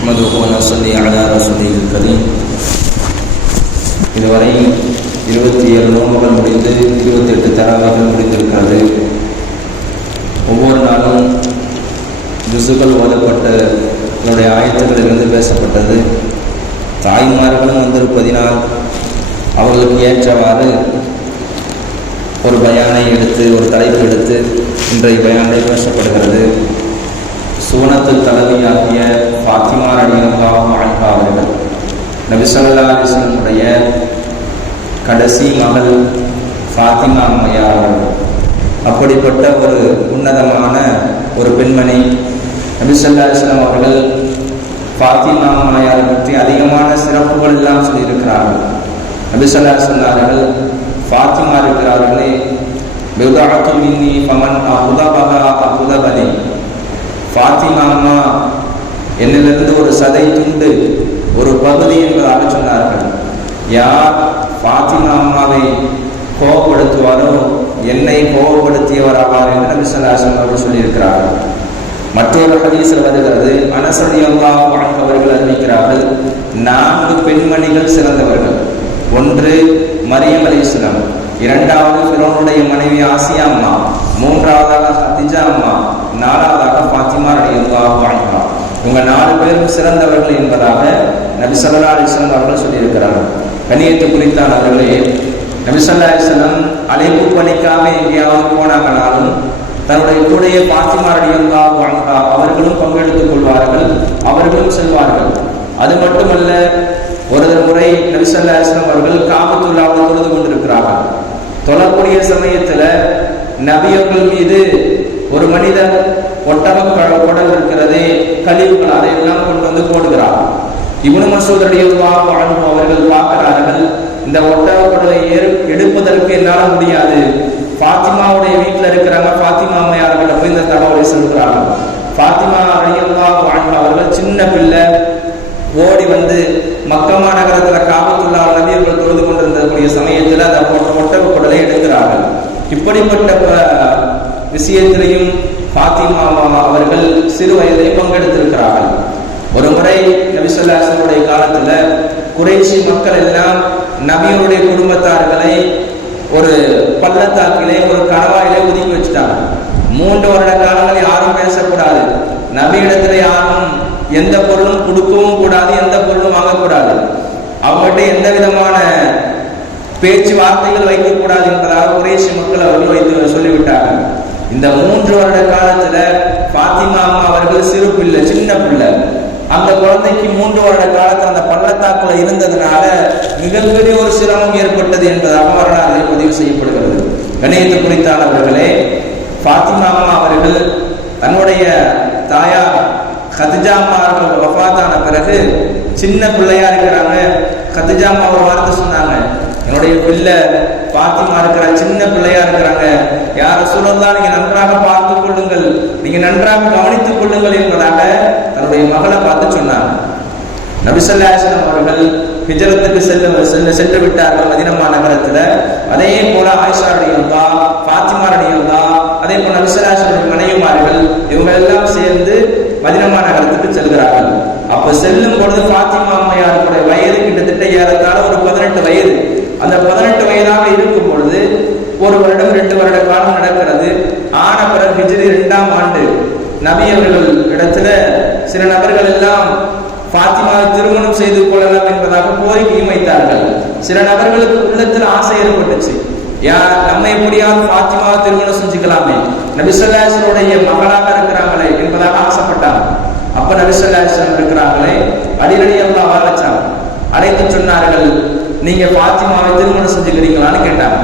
نحمده ونصلي على رسوله الكريم. இதுவரை 27 நோன்புகள் முடிந்து 28 தராவிகள் முடிந்திருக்கிறது. ஒவ்வொரு நாளும் ஜுசுகள் ஓதப்பட்ட என்னுடைய ஆயத்துகளிலிருந்து பேசப்பட்டது. தாய்மார்களும் வந்திருப்பதினால் அவர்களுக்கு ஏற்றவாறு ஒரு பயானை எடுத்து ஒரு தலைப்பு எடுத்து இன்றைய பயானை பேசப்படுகிறது. சுவனத்துல் தலைவியாகிய ஃபாத்திமா ரலியல்லாஹு அன்ஹா அவர்கள் நபி ஸல்லல்லாஹு அலைஹி வஸல்லம் கடைசி மகள் ஃபாத்திமா அம்மையார் அவர்கள். அப்படிப்பட்ட ஒரு உன்னதமான ஒரு பெண்மணி. நபி ஸல்லல்லாஹு அலைஹி வஸல்லம் அவர்கள் ஃபாத்திமா அம்மையாரை பற்றி அதிகமான சிறப்புகள் எல்லாம் சொல்லியிருக்கிறார்கள். நபி ஸல்லல்லாஹு அலைஹி வஸல்லம் அவர்கள் ஃபாத்திமா இருக்கிறார்களே, பிதாஅத்து மின்னி ஃபமன் அஹுதபஹா அஹுதபனி, ஃபாத்திமா அம்மா என்னிலிருந்து ஒரு சதை துண்டு, ஒரு பகுதி என்பதாக சொன்னார்கள். யார் ஃபாத்திமா அம்மாவை கோபப்படுத்துவாரோ என்னை கோபப்படுத்தியவர் ஆவார் என்று நபி ஸல்லல்லாஹு அலைஹி வஸல்லம் அவர்கள் சொல்லியிருக்கிறார்கள். மற்றொரு ஹதீஸில் வருகிறது, அனஸ் ரலியல்லாஹு அன்ஹு அவர்கள் அறிவிக்கிறார்கள், 4 பெண்மணிகள் சிறந்தவர்கள். ஒன்று மரியம் அலைஹிஸ்ஸலாம், இரண்டாவது ஃபிரௌனுடைய மனைவி ஆசியா அம்மா, மூன்றாவதாக ஹதீஜா அம்மா, நாலாவதாக ஃபாத்திமா ரலியல்லாஹு அன்ஹா. இவங்க 4 பேரும் சிறந்தவர்கள் என்பதாக நபி ஸல்லல்லாஹு அலைஹி வஸல்லம் அவர்கள் சொல்லியிருக்கிறார்கள். கண்ணியத்தை குறித்தான் அவர்களே, நபி ஸல்லல்லாஹு அலைஹி வஸல்லம் அழைப்பு பணிக்காக எங்கேயாவது போனாங்கனாலும் தன்னுடைய கூடைய ஃபாத்திமா ரலியல்லாஹு அன்ஹா அவர்களும் பங்கெடுத்துக் கொள்வார்கள், அவர்களும் செல்வார்கள். அது மட்டுமல்ல, ஒரு முறை நபி ஸல்லல்லாஹு அலைஹி வஸல்லம் அவர்கள் காபத்துல்லாஹ்வை தொழுது கொண்டிருக்கிறார்கள். தொழக்கூடிய சமயத்துல நபியர்கள் மீது ஒரு மனிதர் ஒட்டகம் குடல் இருக்கிறதே, கழிவுகள் அதையெல்லாம் கொண்டு வந்து போடுகிறார். இப்னு மஸ்ஊத் ரலியல்லாஹு அன்ஹு அவர்கள் பார்க்கிறார்கள், இந்த ஒட்டக குடலை எடுப்பதற்கு என்னால் முடியாது. ஃபாத்திமாவுடைய வீட்டில் இருக்கிறாங்க, ஃபாத்திமா அம்மையார்கிட்ட போய் இந்த தகவலை சொல்கிறார்கள். ஃபாத்திமா ரலியல்லாஹு அன்ஹா அவர்கள் சின்ன பிள்ளை ஓடி வந்து மக்கமா நகரத்துல காபத்துல்லா நபியர்கள் தொழுது கொண்டிருந்தக்கூடிய சமயத்தில் அந்த ஒட்டக குடலை எடுக்கிறார்கள். இப்படிப்பட்ட விஷயத்திலையும் ஃபாத்திமா அவர்கள் சிறு வயதிலே பங்கெடுத்திருக்கிறார்கள். ஒரு முறை நபி ஸல்லல்லாஹு அலைஹி வஸல்லம் காலத்துல குறைஷி மக்கள் எல்லாம் நபியுடைய குடும்பத்தார்களை ஒரு பள்ளத்தாக்கிலே ஒரு கணவாயிலே ஒதுக்கி வச்சுட்டாங்க. 3 வருட காலங்கள் யாரும் பேசக்கூடாது, நபியிடத்துல யாரும் எந்த பொருளும் கொடுக்கவும் கூடாது, எந்த பொருளும் வாங்கக்கூடாது, அவங்ககிட்ட எந்த விதமான பேச்சுவார்த்தைகள் வைக்கக்கூடாது என்பதாக குறைஷி மக்கள் அவர்கள் வைத்து சொல்லிவிட்டார்கள். இந்த 3 வருட காலத்துல ஃபாத்திமா அம்மா அவர்கள் சிறு பிள்ளை, சின்ன பிள்ளை. அந்த குழந்தைக்கு 3 வருட காலத்தில் அந்த பள்ளத்தாக்குல இருந்ததுனால மிகப்பெரிய ஒரு சிரமம் ஏற்பட்டது என்பதாக வரலாறு பதிவு செய்யப்படுகிறது. கணியத்தை குறித்தானவர்களே, ஃபாத்திமா அம்மா அவர்கள் தன்னுடைய தாயார் ஹதீஜா அம்மா அவர்கள் வஃபாத்தான பிறகு சின்ன பிள்ளையா இருக்கிறாங்க. ஹதீஜா அம்மா ஒரு வார்த்தை சொன்னாங்க, என்னுடைய பிள்ளை ஃபாத்திமா இருக்கிற சின்ன பிள்ளையா இருக்கிறாங்க, யார் ரசூலுல்லாஹ் நீங்க நன்றாக பார்த்துக் கொள்ளுங்கள், நீங்க நன்றாக கவனித்துக் கொள்ளுங்கள் என்பதாக தன்னுடைய மகளை பார்த்து சொன்னாங்க. நபி ஸல்லல்லாஹு அலைஹி வஸல்லம் அவர்கள் ஹிஜ்ரத்துக்கு சென்று விட்டார்கள் மதீனா நகரத்துல. அதே போல ஆயிஷா ரலியல்லாஹு, ஃபாத்திமா ரலியல்லாஹு, அதே போல நபி ஸல்லல்லாஹு அலைஹி வஸல்லம் மனைவிமார்கள் இவங்க எல்லாம் சேர்ந்து மதீனா நகரத்துக்கு செல்கிறார்கள். அப்ப செல்லும் பொழுது ஃபாத்திமா அம்மையாருடைய வயது கிட்டத்தட்ட ஏறத்தாழ ஒரு 18 வயது. அந்த 18 வயதாக இருக்கும் பொழுது 1 வருடம் 2 வருட காலம் நடக்கிறது. ஆன பிறகு ஹிஜ்ரி 2ஆம் ஆண்டு நபி அவர்கள் இடத்துல சில நபர்கள் எல்லாம் ஃபாத்திமாவை திருமணம் செய்து கொள்ளலாம் என்பதாக கோரிக்கை வைத்தார்கள். சில நபர்களுக்கு உள்ளத்தில் ஆசை ஏற்பட்டுச்சு, யார் நம்ம எப்படியாவது ஃபாத்திமாவை திருமணம் செஞ்சுக்கலாமே, நபி ஸல்லல்லாஹு அலைஹி வஸல்லம் மகளாக இருக்கிறாங்களே என்பதாக ஆசைப்பட்டாங்க. அப்ப நபி ஸல்லல்லாஹு அலைஹி வஸல்லம் இருக்கிறாங்களே, அலி ரலியல்லாஹு அன்ஹு அழைத்து சொன்னார்கள், நீங்க ஃபாத்திமாவை திருமணம் செஞ்சுக்கிறீங்களான்னு கேட்டாங்க.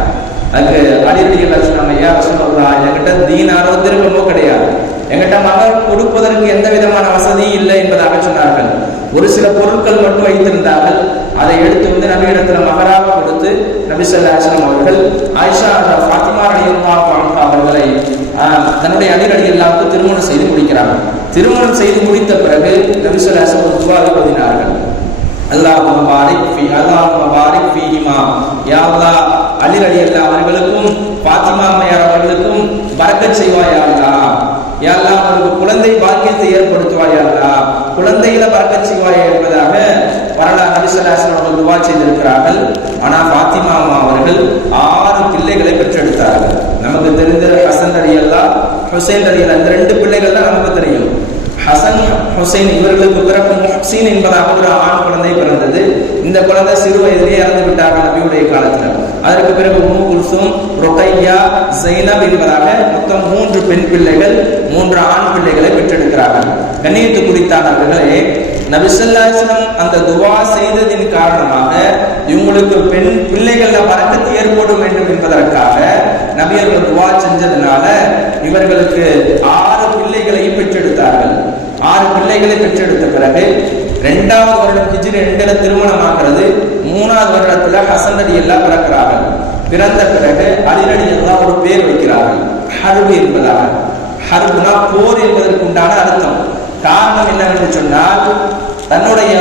அதுக்கு அலி ரலியல்லாஹு சொன்னாங்க, யா ரசூலல்லாஹ், என்கிட்ட தீனாரோ திருமணமோ கிடையாது, என்கிட்ட மகள் கொடுப்பதற்கு எந்த விதமான வசதியும் இல்லை என்பதாக சொன்னார்கள். ஒரு சில பொருட்கள் மட்டும் வைத்திருந்தார்கள். அதை எடுத்து வந்து நபியிடத்துல மகராக கொடுத்து நபி ஸல்லல்லாஹு அலைஹி வஸல்லம் அவர்கள் ஆயிஷா ஃபாத்திமா ரலியல்லாஹு அன்ஹா அவர்களை தன்னுடைய அலி ரலியல்லாஹுக்கு திருமணம் செய்து முடிக்கிறார்கள். திருமணம் செய்து முடித்த பிறகு நபி ஸல்லல்லாஹு அலைஹி வஸல்லம் துஆவை ஓதினார்கள். அல்லாஹும்ம பாரிக் ஃபீஹிமா, யா அல்லாஹ் அலி ரலியல்லாஹு அவர்களுக்கும் ஃபாத்திமா அம்மையார் அவர்களுக்கும் பரக்கத் செய்வாயா அல்லாஹ், யா அல்லாஹ் அவருக்கு குழந்தை பாக்கியத்தை ஏற்படுத்துவாயா அல்லாஹ், குழந்தைகளை பறக்கச் செய்வாய் என்பதாக வரலாறு நபி ஸல்லல்லாஹு அலைஹி வஸல்லம் அவர்கள் துஆ செய்திருக்கிறார்கள். ஆனால் ஃபாத்திமா அம்மா அவர்கள் 6 பிள்ளைகளை பெற்றெடுத்தார்கள். நமக்கு தெரிந்த ஹசன் ரலியல்லாஹ், ஹுசைன் ரலியல்லாஹ், இந்த 2 பிள்ளைகள் தான் நமக்கு தெரியும். ஹசன் ஹுசைன் இவர்களுக்கு பிறகு முஹ்சின் என்பதாக ஒரு ஆண் குழந்தை பிறந்தது. இந்த குழந்தை சிறு வயதிலே இறந்து விட்டார்கள் நபியுடைய காலத்தில். அதற்கு பிறகு உம்மு குல்சூம், ருகையா, ஸைனப் என்பதாக மொத்தம் 3 பெண் பிள்ளைகள், 3 ஆண் பிள்ளைகளை பெற்றெடுக்கிறார்கள். கண்ணியத்துக்குரித்தானவர்களே, நபி ஸல்லல்லாஹு அலைஹி வஸல்லம் அந்த துஆ செய்ததின் காரணமாக இவங்களுக்கு பெண் பிள்ளைகள்ல பரக்கத் ஏற்பட வேண்டும் என்பதற்காக நபியர்கள் துஆ செஞ்சதுனால இவர்களுக்கு 6 பிள்ளைகளையும் பெற்றெடுத்தார்கள். 6 பிள்ளைகளை பெற்றெடுத்த பிறகு 2வது வருடம் ஹிஜ்ரி 2ல திருமணமாகிறது. 3வது வருடத்துல ஹசன் ரலியல்லாஹு பிறக்கிறார்கள். பிறந்த பிறகு அலி ரலியல்லாஹு ஒரு பேர் வைக்கிறார்கள், ஹர்ப் என்பதாக. ஹர்ப்னா போர் என்பதற்கு உண்டான அர்த்தம். காரணம் என்னவென்று சொன்னால், தன்னுடைய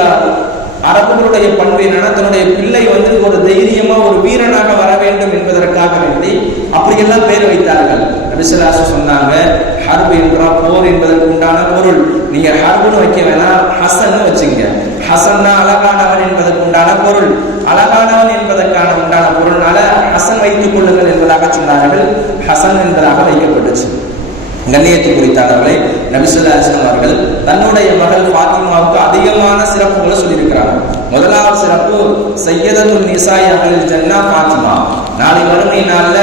அரபுகளுடைய பண்பு என்னன்னா, தன்னுடைய பிள்ளை ஒரு தைரியமா ஒரு வீரனாக வர வேண்டும் என்பதற்காக வேண்டி அப்படியெல்லாம் பேர் வைத்தார்கள். நபி ஸல்லல்லாஹு அலைஹி வஸல்லம் சொன்னாங்க, ஹர்ப் என்றால் போர் என்பதற்கு உண்டான பொருள். நீங்க ஹர்ப்னு வைக்க வேணாம், ஹசன் வச்சுங்க. ஹசன்னா அழகானவன் என்பதற்கு உண்டான பொருள், அழகானவன் என்பதற்கான உண்டான பொருள்னால ஹசன் வைத்துக் கொள்ளுங்கள் என்பதாக சொன்னார்கள். ஹசன் என்பதாக வைக்கப்பட்டுச்சு. கண்ணியத்துக்குரித்தானவர்களை, நபி ஸல்லல்லாஹு அலைஹி வஸல்லம் அவர்கள் தன்னுடைய மகள் ஃபாத்திமாவுக்கு அதிகமான சிறப்புகளை சொல்லியிருக்கிறாங்க. முதலாவது சிறப்பு, சையதத்துல் நிசாஇ அஹ்லில் ஜன்னா ஃபாத்திமா. நாளை மறுமை நாள்ல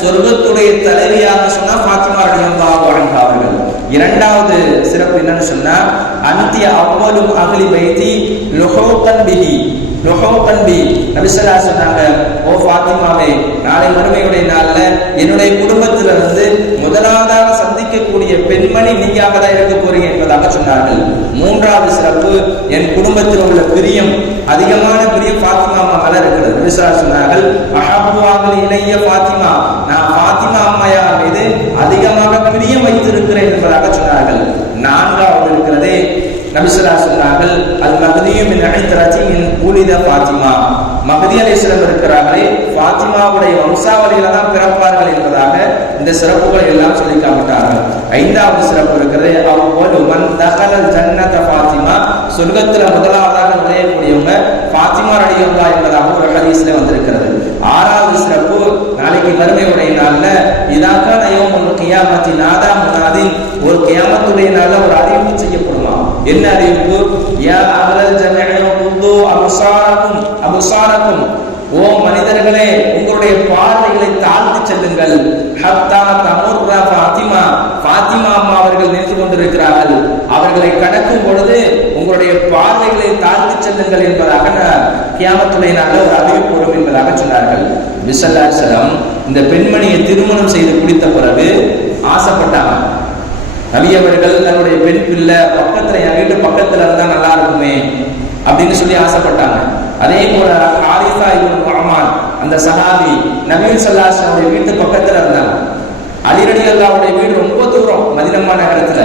சொர்க்கத்துடைய தலைவியாக சொன்னா ஃபாத்திமா ரலியல்லாஹு அன்ஹா அவர்கள். இரண்டாவது சிறப்பு என்னன்னு சொன்னா, அன்தி அவ்வலு அஹ்லி பைத்தி லுஹூகன் பிஹி, லுஹூகன் பி. நபி ஸல்லல்லாஹு அலைஹி சொன்னாங்க, ஓ ஃபாத்திமாவே, நாளை மறுமையுடைய நாள்ல என்னுடைய குடும்பத்திலிருந்து முதலாவதாக சந்திக்கக்கூடிய பெண்மணி நீயாக தான் இருக்க போறீங்க என்பதாக சொன்னார்கள். மூன்றாவது சிறப்பு, என் குடும்பத்தில் உள்ள பிரியம், அதிகமான பிரியம் ஃபாத்திமா அம்மா மேல இருக்கிறது. நபி ஸல்லல்லாஹு அலைஹி சொன்னார்கள், அஹப்பு அஹ்லி இலைய ஃபாத்திமா, நான் ஃபாத்திமா அம்மையார் மீது அதிகமாக பிரியம் வைத்திருக்கிறேன் என்பதாக சொன்னார்கள். நான்காவது இருக்கிறதே, நபி ஸல்லல்லாஹு அலைஹி சொன்னார்கள், அல் மஹ்தியு மின் ஐத்ரதி மின் உலித ஃபாத்திமா. மஹ்தி அலைஹிஸ்ஸலாம் இருக்கிறார்களே, ஃபாத்திமாவுடைய வம்சாவளியில தான் பிறப்பார்கள் என்பதாக இந்த சிறப்புகளை எல்லாம் சொல்லி காமிட்டார்கள். ஐந்தாவது சிறப்பு இருக்கிறது, அவ்வலு மன் தஹலல் ஜன்னத ஃபாத்திமா, சொர்க்கத்தில் முதலாவதாக நுழையக்கூடியவங்க ஃபாத்திமா ரலியல்லாஹு என்பதாக ஒரு ஹதீஸ்ல வந்திருக்கிறது. ஆறாவது சிறப்பு, நாளைக்கு மறுமையுடைய நாள்ல இதாக்கான யௌமுல் கியாமத்தி நாதா முனாதின், ஒரு கியாமத்துடைய நாள்ல ஒரு அறிவிப்பு செய்யப்படுமா. என்ன அறிவிப்பு? யா அஹ்லல் ஜன்னஹி குது அப்சாரக்கும் அப்சாரக்கும், ஓ மனிதர்களே, உங்களுடைய பார்வைகளை தாழ்த்தி செல்லுங்கள். ஹத்தா தமுர்ர ஃபாத்திமா, ஃபாத்திமா அம்மா அவர்கள் நின்று கொண்டிருக்கிறார்கள், அவர்களை கடக்கும் பொழுது உங்களுடைய பார்வைகளை தாழ்த்தி செல்லுங்கள் என்பதாக கியாமத்துடைய நாளில் ஒரு அறிவிப்பு வரும் என்பதாக சொன்னார்கள். நபி ஸல்லல்லாஹு அலைஹி வஸல்லம் இந்த பெண்மணியை திருமணம் செய்து குடித்த பிறகு ஆசைப்பட்டாங்க. நபி அவர்கள் தன்னுடைய பெண் பிள்ளை பக்கத்துல, என் வீட்டு பக்கத்துல இருந்தா நல்லா இருக்குமே அப்படின்னு சொல்லி ஆசைப்பட்டாங்க. அதே போல ஹாரிஸா இப்னு நுஅமான், அந்த சஹாபி, நபி ஸல்லல்லாஹு அலைஹி வஸல்லம் வீட்டு பக்கத்துல இருந்தாங்க. அலி ரலியல்லாஹுடைய வீடு ரொம்ப தூரம், மதீனா நகரத்துல.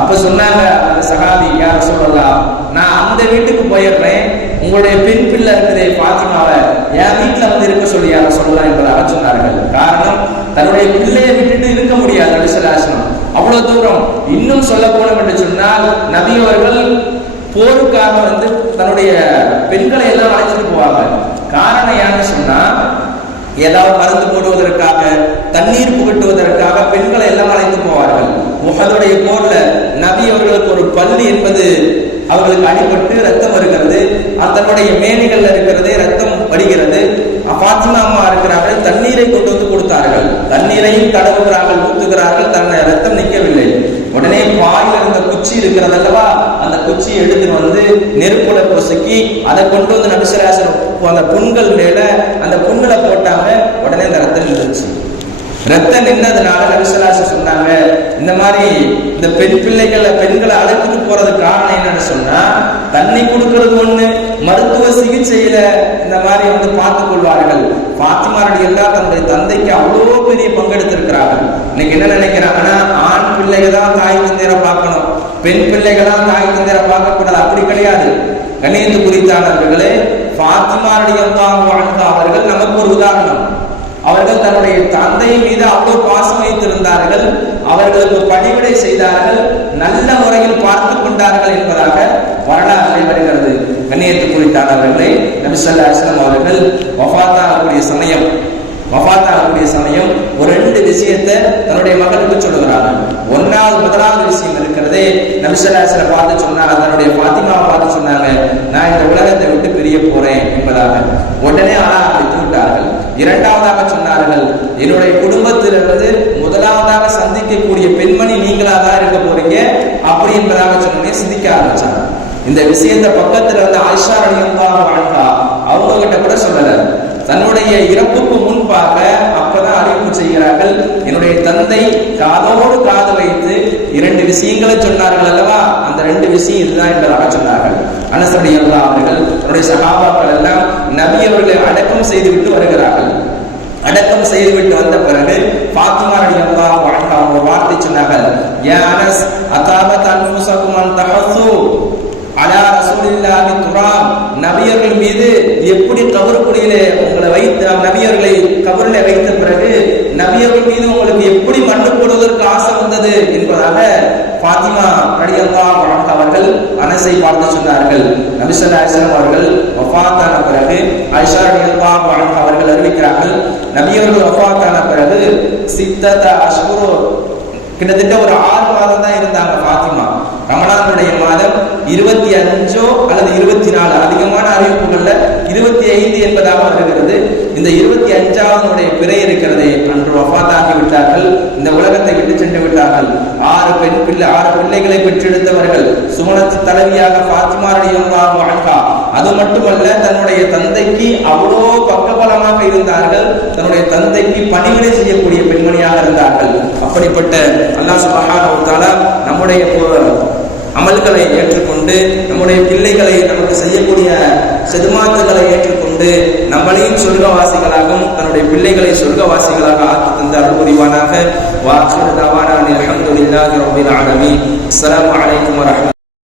அப்ப சொன்னாங்க அந்த சஹாபி, யா ரசூலல்லாஹ், நான் அந்த வீட்டுக்கு போயிடுறேன், உங்களுடைய பெண் பிள்ளை இருக்கிறே ஃபாத்திமாவை என் வீட்டுல இருக்க சொல்லி யா ரசூலல்லாஹ் என்பதாக சொன்னார்கள். காரணம், தன்னுடைய பிள்ளையை விட்டுட்டு இருக்க முடியாது நபி ஸல்லல்லாஹு அலைஹி வஸல்லம், அவ்வளவு தூரம். இன்னும் சொல்ல போனோம் என்று சொன்னால், நபி அவர்கள் போருக்காக தன்னுடைய பெண்களை எல்லாம் அழைச்சிட்டு போவாங்க. காரணம் யான்னு சொன்னா, ஏதாவது மருந்து போடுவதற்காக, தண்ணீர் புகட்டுவதற்காக பெண்களை எல்லாம் அழைத்து போவார்கள். உஹதுடைய போர்ல நபி அவர்களுக்கு ஒரு பல்லு என்பது அவர்களுக்கு அடிபட்டு ரத்தம் வருகிறது, தன்னுடைய மேனிகள் இருக்கிறது, ரத்தம் வருகிறது. ஃபாத்திமா அம்மா இருக்கிறார்கள், தண்ணீரை கொண்டு கொடுத்தார்கள், தண்ணீரையும் தடவுகிறார்கள், ஊத்துகிறார்கள், தன்னை ரத்தம் நிற்கவில்லை. உடனே வாயில் இருந்த குச்சி இருக்கிறது அல்லவா, அந்த குச்சியை எடுத்து நெருப்புல பொசுக்கி அதை கொண்டு நபி ஸல்லல்லாஹு அலைஹி வஸல்லம் அந்த புண்கள் மேல அந்த புண்ணுல போட்டாங்க. உடனே அந்த ரத்தம் நின்றுச்சு. ரத்தம் நின்றதுனால நபி ஸல்லல்லாஹு அலைஹி வஸல்லம் சொன்னாங்க, இந்த மாதிரி இந்த பெண்களை அழைத்துட்டு போறதுக்கு காரணம் என்னன்னு சொன்னா, தண்ணி கொடுக்கறது ஒண்ணு, மருத்துவ சிகிச்சையில இந்த மாதிரி பார்த்துக் கொள்வார்கள். ஃபாத்திமா ரலியல்லாஹு தன்னுடைய தந்தைக்கு அவ்வளோ பெரிய பங்கெடுத்திருக்கிறார்கள். இன்னைக்கு என்ன நினைக்கிறாங்கன்னா, ஆண் பிள்ளைக தான் தாய் தந்தையரை பார்க்கணும், பெண் பிள்ளைகளா தாய் தந்தையரை பார்க்க கூடாது. அப்படி கிடையாது. கண்ணியத்து குறித்தானவர்களே, ஃபாத்திமா ரலியல்லாஹு அன்ஹா அவர்கள் நமக்கு ஒரு உதாரணம். அவர்கள் தன்னுடைய தந்தை மீது அவ்வளவு பாசம் வைத்திருந்தார்கள், அவர்களுக்கு பணிவிடை செய்தார்கள், நல்ல முறையில் பார்த்து கொண்டார்கள் என்பதாக வரலாறு வருகிறது. கண்ணியத்துக்குரித்தானவர்களே, நபி ஸல்லல்லாஹு அலைஹி வஸல்லம் அவர்கள் வஃபாத்தாகக்கூடிய சமயம் ஒரு 2 விஷயத்தை தன்னுடைய மகனுக்கு சொல்லுகிறார்கள். முதலாவது விஷயம் இருக்கிறதே, நபி ஸல்லல்லாஹு அலைஹி வஸல்லம் பார்த்து சொன்னாங்க, தன்னுடைய ஃபாத்திமாவை பார்த்து சொன்னாங்க, நான் இந்த உலகத்தை விட்டு பிரிய போறேன் என்பதாக. உடனே ஆரம்பித்து விட்டார்கள். இரண்டாவதாக சொன்னார்கள், என்னுடைய குடும்பத்திலிருந்து முதலாவதாக சந்திக்கக்கூடிய பெண்மணி நீங்களாக தான் இருக்க போறீங்க அப்படி என்பதாக சொன்னே சிந்திக்க ஆரம்பிச்சாங்க. இந்த விஷயத்தை பக்கத்துல இருந்து ஆயிஷா ரலியல்லாஹு அன்ஹா அவங்க கிட்ட கூட சொல்லல. தன்னுடைய இறப்புக்கு முன்பாக அப்பதான் அறிவிப்பு செய்கிறார்கள். என்னுடைய தந்தை காதோடு காது வைத்து 2 விஷயங்களை சொன்னார்கள் அல்லவா, அந்த 2 விஷயம் இதுதான் என்பதாக சொன்னார்கள். அனஸ் ரலியல்லாஹு அவர்கள் தன்னுடைய சஹாபாக்கள் எல்லாம் நபி அவர்களை அடக்கம் செய்துவிட்டு வருகிறார்கள். அடக்கம் செய்துவிட்டு வந்த பிறகு ஃபாத்திமா ரலியல்லாஹு அன்ஹா ஒரு வார்த்தை சொன்னார்கள், யா அனஸ் அதாபத் அன்ஃபுஸகும் அன் தஹஸ்ஸு அலா ரசூலில்லாஹி துராப், நபியர்கள் மீது எப்படி கபருக்குடியிலே உங்களை வைத்து நபியர்களை கபரிலே வைத்த பிறகு நபியர்கள் மீது உங்களுக்கு எப்படி மண்ணு போடுவதற்கு ஆசை வந்தது என்பதாக ஃபாத்திமா ரலியல்லாஹு அன்ஹா அவர்கள் அனஸை பார்த்து சொன்னார்கள். நபி ஸல்லல்லாஹு அலைஹி வஸல்லம் அவர்கள் வஃபாத்தான பிறகு ஆயிஷா ரலியல்லாஹு அன்ஹா அவர்கள் அறிவிக்கிறார்கள், நபியர்கள் வஃபாத்தான பிறகு சித்தத அஷ்ஹுரு, கிட்டத்தட்ட ஒரு 6 மாதம் தான் இருந்தாங்க ஃபாத்திமா. ரமலானுடைய மாதம் 25 அல்லது 24, அதிகமான அறிவிப்புகள்ல 25 என்பதாக வருகிறது. இந்த 25வது பிறை இருக்கிறது அன்று வஃபாத்தாகி விட்டார்கள், இந்த உலகத்தை விட்டு சென்று விட்டார்கள். 6 பிள்ளைகளை பெற்றெடுத்தவர்கள், சுமணத்து தலைவியாக ஃபாத்திமா ரலியல்லாஹு அன்ஹா. அது மட்டுமல்ல, தன்னுடைய தந்தைக்கு அவ்வளோ பக்கபலமாக இருந்தார்கள், தன்னுடைய தந்தைக்கு பணிவிடை செய்யக்கூடிய பெண்மணியாக இருந்தார்கள். அப்படிப்பட்ட அல்லாஹ் சுப்ஹானஹு வ தஆலா நம்முடைய அமல்களை ஏற்றுக்கொண்டு, நம்முடைய பிள்ளைகளை நமக்கு செய்யக்கூடிய செதுமாத்துகளை ஏற்றுக்கொண்டு நம்மளையும் சொர்க்கவாசிகளாகவும் தன்னுடைய பிள்ளைகளை சொர்க்கவாசிகளாக ஆக்கி தந்த அருள் புரிவானாக. வ ஆகிரு தஅவானா அல்ஹம்துலில்லாஹி ரப்பில் ஆலமீன். அஸ்ஸலாமு அலைக்கும் வரஹ்மத்துல்லாஹி